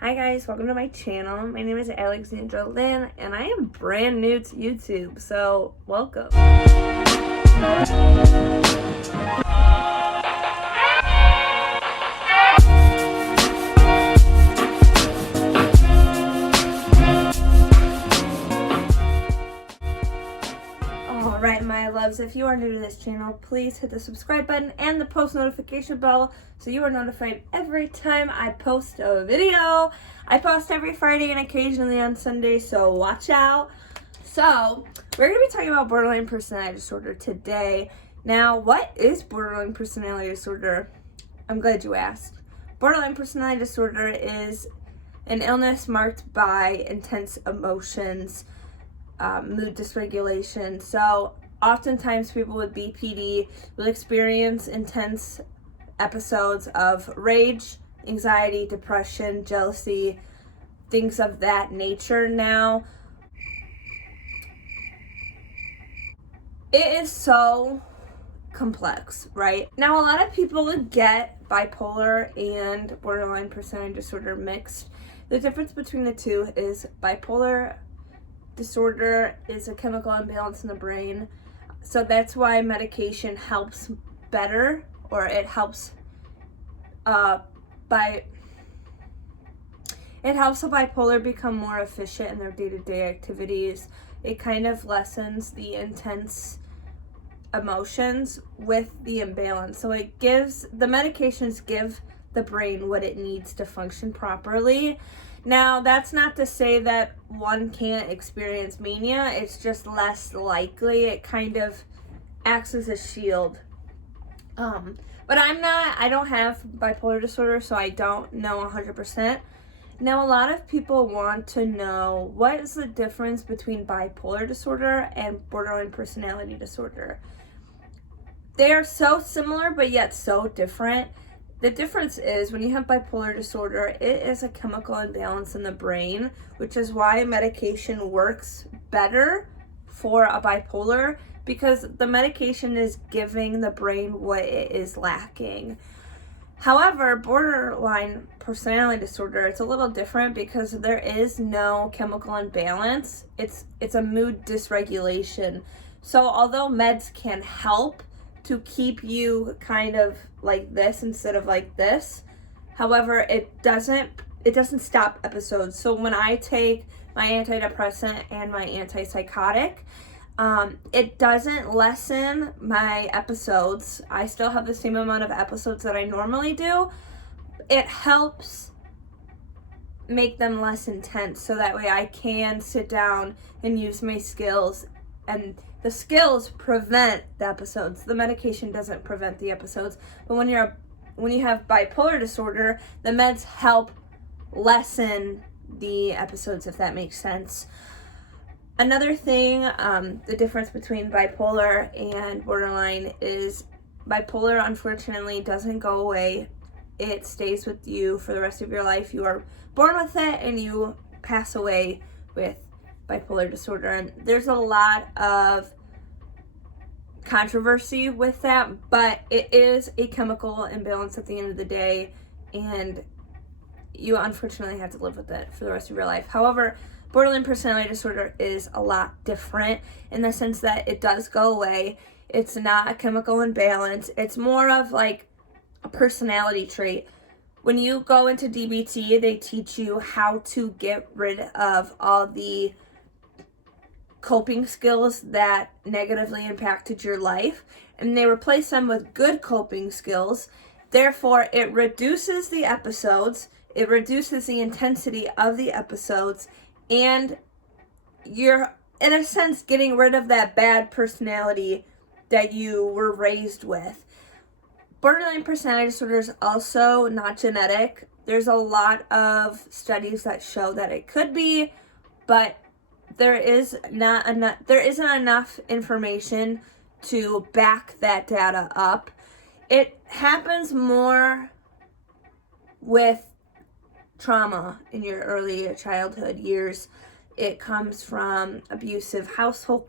Hi guys, welcome to my channel. My name is Alexandra Lynne and I am brand new to YouTube, so welcome. Alright my loves, if you are new to this channel, please hit the subscribe button and the post notification bell so you are notified every time I post a video. I post every Friday and occasionally on Sunday, so watch out. So, we're going to be talking about borderline personality disorder today. Now, what is borderline personality disorder? I'm glad you asked. Borderline personality disorder is an illness marked by intense emotions, mood dysregulation. So oftentimes people with BPD will experience intense episodes of rage, anxiety, depression, jealousy, things of that nature. Now, it is so complex, right? Now, a lot of people get bipolar and borderline personality disorder mixed. The difference between the two is bipolar disorder is a chemical imbalance in the brain, so that's why medication helps better, or it helps the bipolar become more efficient in their day-to-day activities. It kind of lessens the intense emotions with the imbalance, so it gives the medications give the brain what it needs to function properly. Now, that's not to say that one can't experience mania. It's just less likely. It kind of acts as a shield. But I don't have bipolar disorder, so I don't know 100%. Now, a lot of people want to know what is the difference between bipolar disorder and borderline personality disorder. They are so similar, but yet so different. The difference is when you have bipolar disorder, it is a chemical imbalance in the brain, which is why medication works better for a bipolar, because the medication is giving the brain what it is lacking. However, borderline personality disorder, it's a little different because there is no chemical imbalance. It's a mood dysregulation. So although meds can help to keep you kind of like this instead of like this, however, it doesn't stop episodes. So when I take my antidepressant and my antipsychotic, it doesn't lessen my episodes. I still have the same amount of episodes that I normally do. It helps make them less intense, so that way I can sit down and use my skills, and the skills prevent the episodes. The medication doesn't prevent the episodes. But when you have bipolar disorder, the meds help lessen the episodes, if that makes sense. Another thing, the difference between bipolar and borderline is bipolar, unfortunately, doesn't go away. It stays with you for the rest of your life. You are born with it and you pass away with bipolar disorder. And there's a lot of controversy with that, but it is a chemical imbalance at the end of the day, and you unfortunately have to live with it for the rest of your life. However, borderline personality disorder is a lot different in the sense that it does go away. It's not a chemical imbalance. It's more of like a personality trait. When you go into DBT, they teach you how to get rid of all the coping skills that negatively impacted your life, and they replace them with good coping skills. Therefore, it reduces the episodes, it reduces the intensity of the episodes, and you're, in a sense, getting rid of that bad personality that you were raised with. Borderline personality disorder is also not genetic. There's a lot of studies that show that it could be, but there isn't enough information to back that data up. It happens more with trauma in your early childhood years. It comes from abusive households,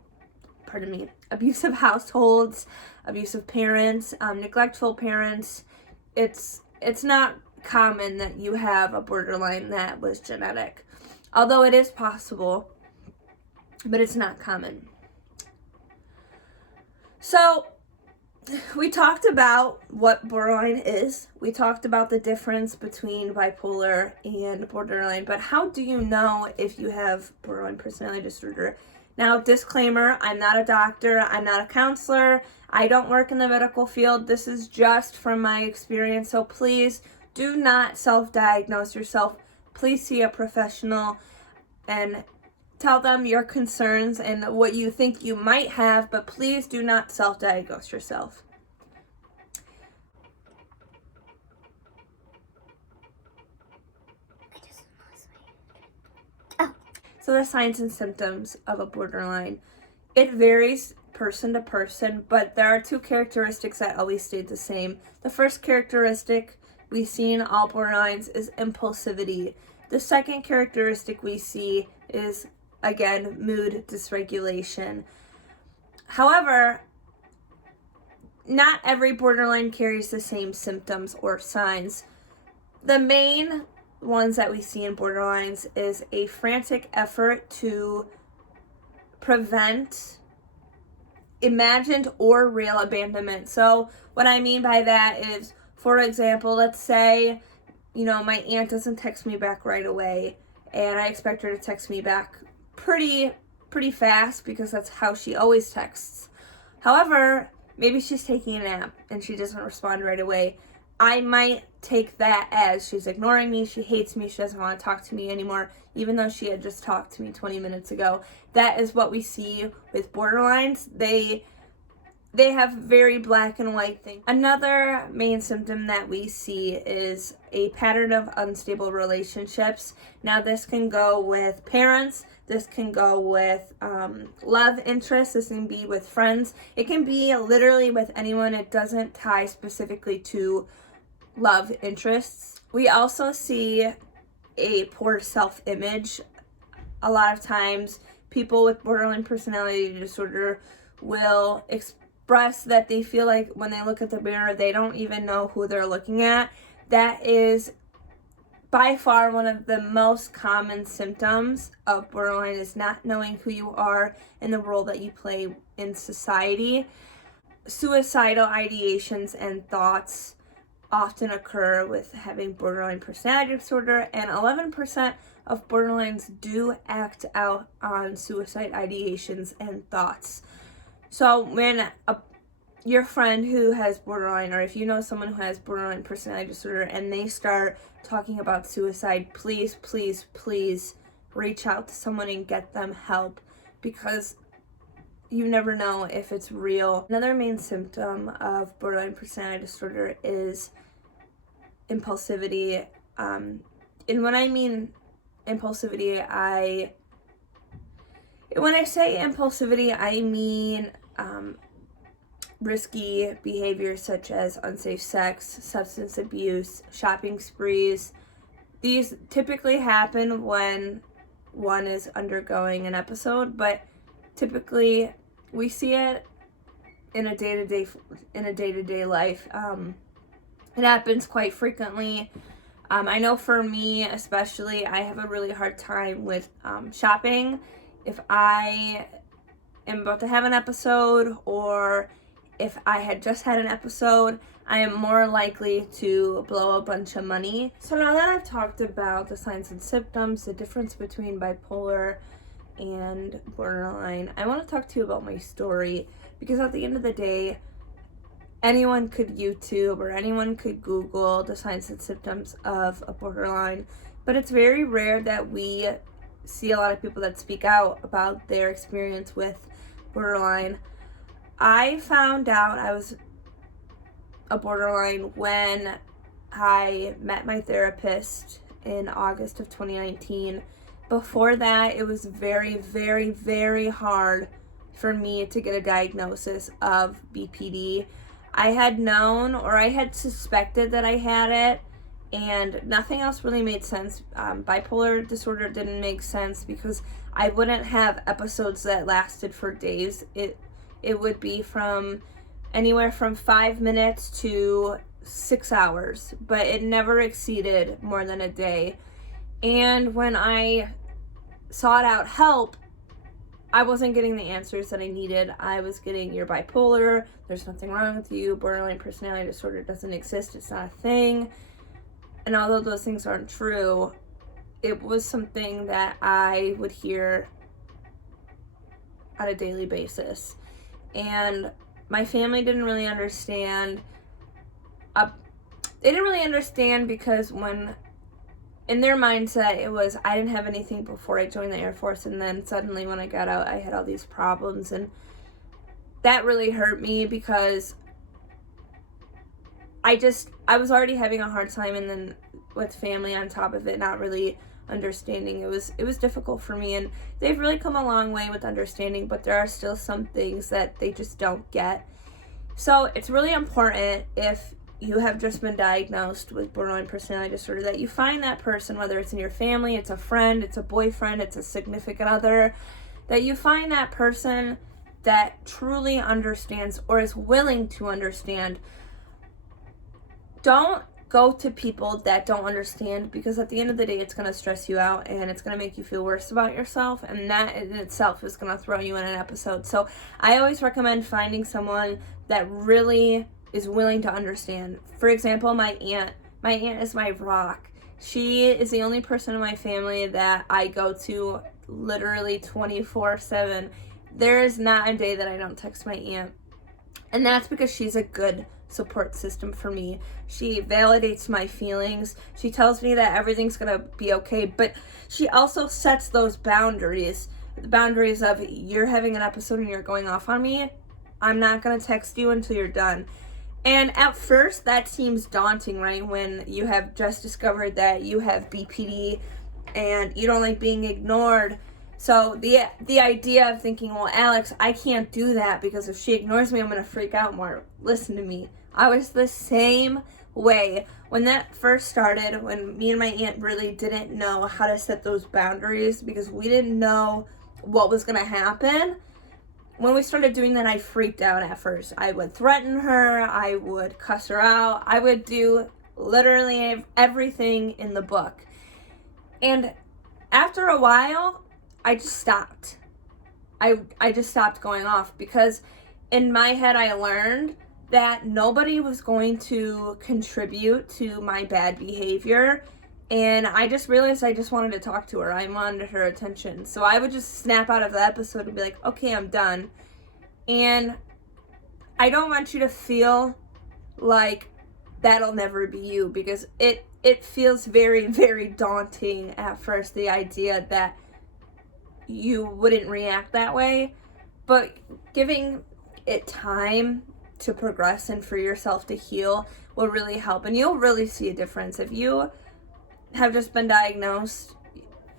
abusive parents, neglectful parents. It's not common that you have a borderline that was genetic. Although it is possible, but it's not common. So we talked about what borderline is. We talked about the difference between bipolar and borderline, but how do you know if you have borderline personality disorder? Now, disclaimer, I'm not a doctor, I'm not a counselor, I don't work in the medical field. This is just from my experience, so please do not self-diagnose yourself. Please see a professional and tell them your concerns and what you think you might have, but please do not self-diagnose yourself. So the signs and symptoms of a borderline, it varies person to person, but there are two characteristics that always stay the same. The first characteristic we see in all borderlines is impulsivity. The second characteristic we see is, again, mood dysregulation. However, not every borderline carries the same symptoms or signs. The main ones that we see in borderlines is a frantic effort to prevent imagined or real abandonment. So what I mean by that is, for example, let's say, my aunt doesn't text me back right away, and I expect her to text me back pretty fast because that's how she always texts. However, maybe she's taking a nap and she doesn't respond right away. I might take that as she's ignoring me, she hates me, she doesn't want to talk to me anymore, even though she had just talked to me 20 minutes ago. That is what we see with borderlines. They have very black and white things. Another main symptom that we see is a pattern of unstable relationships. Now, this can go with parents, this can go with love interests, this can be with friends. It can be literally with anyone. It doesn't tie specifically to love interests. We also see a poor self-image. A lot of times, people with borderline personality disorder will express that they feel like when they look at the mirror, they don't even know who they're looking at. That is by far one of the most common symptoms of borderline, is not knowing who you are and the role that you play in society. Suicidal ideations and thoughts often occur with having borderline personality disorder, and 11% of borderlines do act out on suicide ideations and thoughts. So when your friend who has borderline, or if you know someone who has borderline personality disorder and they start talking about suicide, please, please, please reach out to someone and get them help, because you never know if it's real. Another main symptom of borderline personality disorder is impulsivity. And when I mean impulsivity, when I say impulsivity, I mean risky behaviors such as unsafe sex, substance abuse, shopping sprees. These typically happen when one is undergoing an episode, but typically we see it in a day-to-day life. It happens quite frequently. I know for me especially, I have a really hard time with shopping. If I am about to have an episode, or if I had just had an episode, I am more likely to blow a bunch of money. So now that I've talked about the signs and symptoms, the difference between bipolar and borderline, I want to talk to you about my story, because at the end of the day, anyone could YouTube or anyone could Google the signs and symptoms of a borderline, but it's very rare that we see a lot of people that speak out about their experience with borderline. I found out I was a borderline when I met my therapist in August of 2019. Before that, it was very, very, very hard for me to get a diagnosis of BPD. I had known, or I had suspected that I had it, and nothing else really made sense. Bipolar disorder didn't make sense because I wouldn't have episodes that lasted for days. It would be from anywhere from 5 minutes to 6 hours, but it never exceeded more than a day. And when I sought out help, I wasn't getting the answers that I needed. I was getting, you're bipolar, there's nothing wrong with you, borderline personality disorder doesn't exist, it's not a thing. And although those things aren't true, it was something that I would hear on a daily basis. And my family didn't really understand. They didn't really understand because when, in their mindset, it was I didn't have anything before I joined the Air Force, and then suddenly when I got out, I had all these problems, and that really hurt me because I was already having a hard time, and then with family on top of it, not really understanding, it was difficult for me. And they've really come a long way with understanding, but there are still some things that they just don't get. So it's really important, if you have just been diagnosed with borderline personality disorder, that you find that person, whether it's in your family, it's a friend, it's a boyfriend, it's a significant other, that you find that person that truly understands or is willing to understand. Don't go to people that don't understand, because at the end of the day, it's going to stress you out and it's going to make you feel worse about yourself, and that in itself is going to throw you in an episode. So I always recommend finding someone that really is willing to understand. For example, my aunt is my rock. She is the only person in my family that I go to literally 24/7. There is not a day that I don't text my aunt. And that's because she's a good support system for me. She validates my feelings. She tells me that everything's gonna be okay, but she also sets those boundaries. The boundaries of, you're having an episode and you're going off on me, I'm not gonna text you until you're done. And at first that seems daunting, right? When you have just discovered that you have BPD and you don't like being ignored. So the idea of thinking, well, Alex, I can't do that because if she ignores me, I'm going to freak out more. Listen to me. I was the same way. When that first started, when me and my aunt really didn't know how to set those boundaries because we didn't know what was going to happen, when we started doing that, I freaked out at first. I would threaten her. I would cuss her out. I would do literally everything in the book. And after a while, I just stopped. I just stopped going off because in my head I learned that nobody was going to contribute to my bad behavior, and I just realized I just wanted to talk to her. I wanted her attention. So I would just snap out of the episode and be like, okay, I'm done. And I don't want you to feel like that'll never be you, because it feels very, very daunting at first, the idea that you wouldn't react that way, but giving it time to progress and for yourself to heal will really help, and you'll really see a difference. If you have just been diagnosed,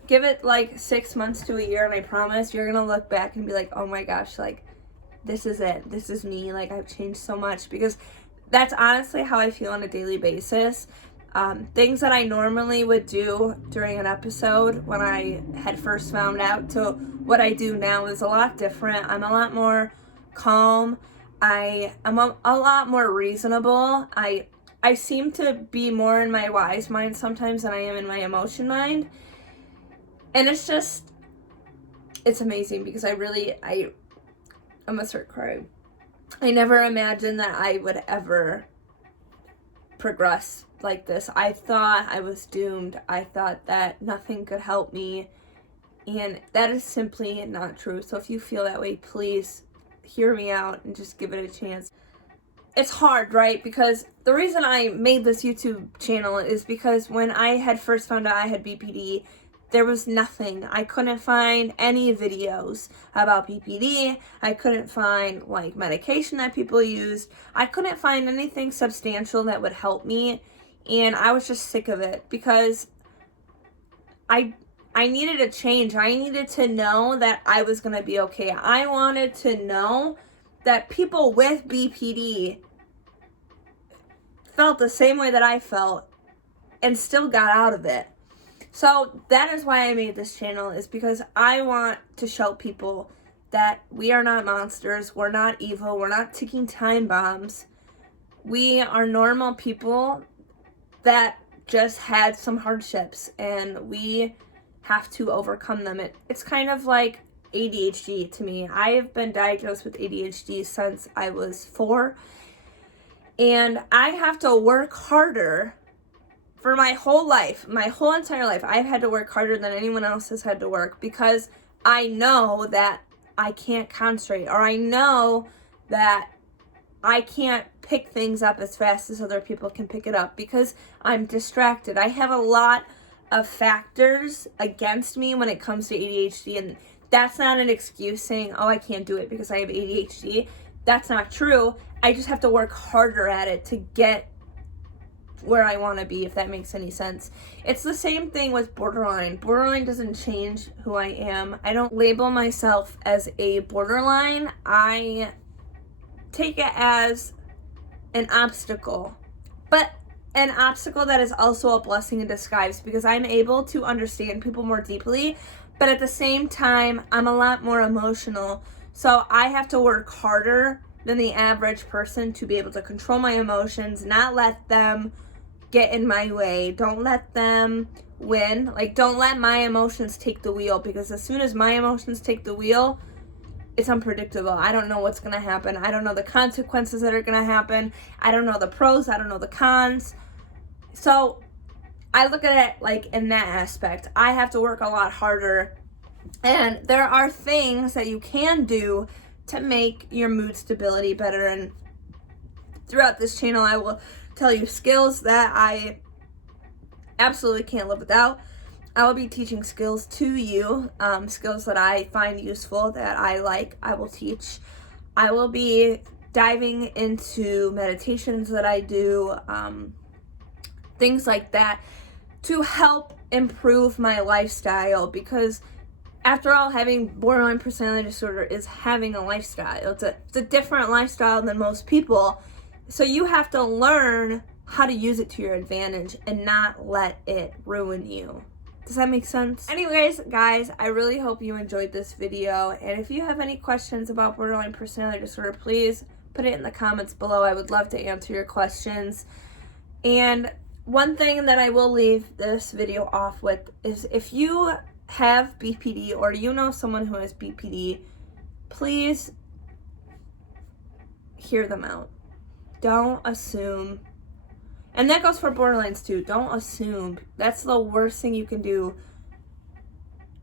give it like 6 months to a year, and I promise you're gonna look back and be like, oh my gosh, like this is it, this is me, like I've changed so much. Because that's honestly how I feel on a daily basis. Things that I normally would do during an episode when I had first found out to what I do now is a lot different. I'm a lot more calm. I'm a lot more reasonable. I seem to be more in my wise mind sometimes than I am in my emotion mind. And it's amazing because I'm gonna start crying. I never imagined that I would ever progress like this. I thought I was doomed. I thought that nothing could help me, and that is simply not true. So if you feel that way, please hear me out and just give it a chance. It's hard, right? Because the reason I made this YouTube channel is because when I had first found out I had BPD, there was nothing. I couldn't find any videos about BPD. I couldn't find like medication that people used. I couldn't find anything substantial that would help me. And I was just sick of it because I needed a change. I needed to know that I was going to be okay. I wanted to know that people with BPD felt the same way that I felt and still got out of it. So that is why I made this channel, is because I want to show people that we are not monsters, we're not evil, we're not ticking time bombs. We are normal people that just had some hardships, and we have to overcome them. It's kind of like ADHD to me. I have been diagnosed with ADHD since I was 4, and I have to work harder for my whole life, my whole entire life. I've had to work harder than anyone else has had to work, because I know that I can't concentrate, or I know that I can't pick things up as fast as other people can pick it up because I'm distracted. I have a lot of factors against me when it comes to ADHD, and that's not an excuse saying, oh, I can't do it because I have ADHD. That's not true. I just have to work harder at it to get where I want to be, if that makes any sense. It's the same thing with borderline. Borderline doesn't change who I am. I don't label myself as a borderline. I take it as an obstacle, but an obstacle that is also a blessing in disguise, because I'm able to understand people more deeply, but at the same time, I'm a lot more emotional. So I have to work harder than the average person to be able to control my emotions, not let them get in my way. Don't let them win. Like, don't let my emotions take the wheel, because as soon as my emotions take the wheel, it's unpredictable. I don't know what's going to happen. I don't know the consequences that are going to happen. I don't know the pros. I don't know the cons. So I look at it like in that aspect. I have to work a lot harder. And there are things that you can do to make your mood stability better. And throughout this channel, I will tell you skills that I absolutely can't live without. I will be teaching skills to you, skills that I find useful, that I like, I will teach. I will be diving into meditations that I do, things like that, to help improve my lifestyle, because after all, having borderline personality disorder is having a lifestyle. It's a different lifestyle than most people, so you have to learn how to use it to your advantage and not let it ruin you. Does that make sense? Anyways, guys, I really hope you enjoyed this video. And if you have any questions about borderline personality disorder, please put it in the comments below. I would love to answer your questions. And one thing that I will leave this video off with is, if you have BPD or you know someone who has BPD, please hear them out. Don't assume. And that goes for borderlines too. Don't assume. That's the worst thing you can do,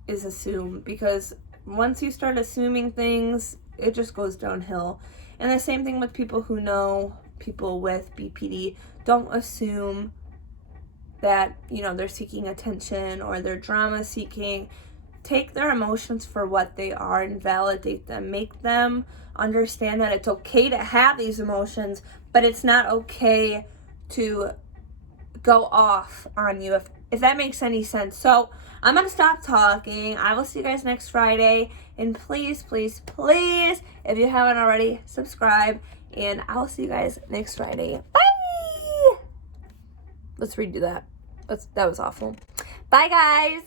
is assume. Because once you start assuming things, it just goes downhill. And the same thing with people who know people with BPD. Don't assume that, they're seeking attention or they're drama seeking. Take their emotions for what they are and validate them. Make them understand that it's okay to have these emotions, but it's not okay to go off on you, if that makes any sense. So I'm gonna stop talking. I will see you guys next Friday, and please, please, please, if you haven't already, subscribe, and I will see you guys next Friday. Bye. Let's redo that. That was awful. Bye, guys.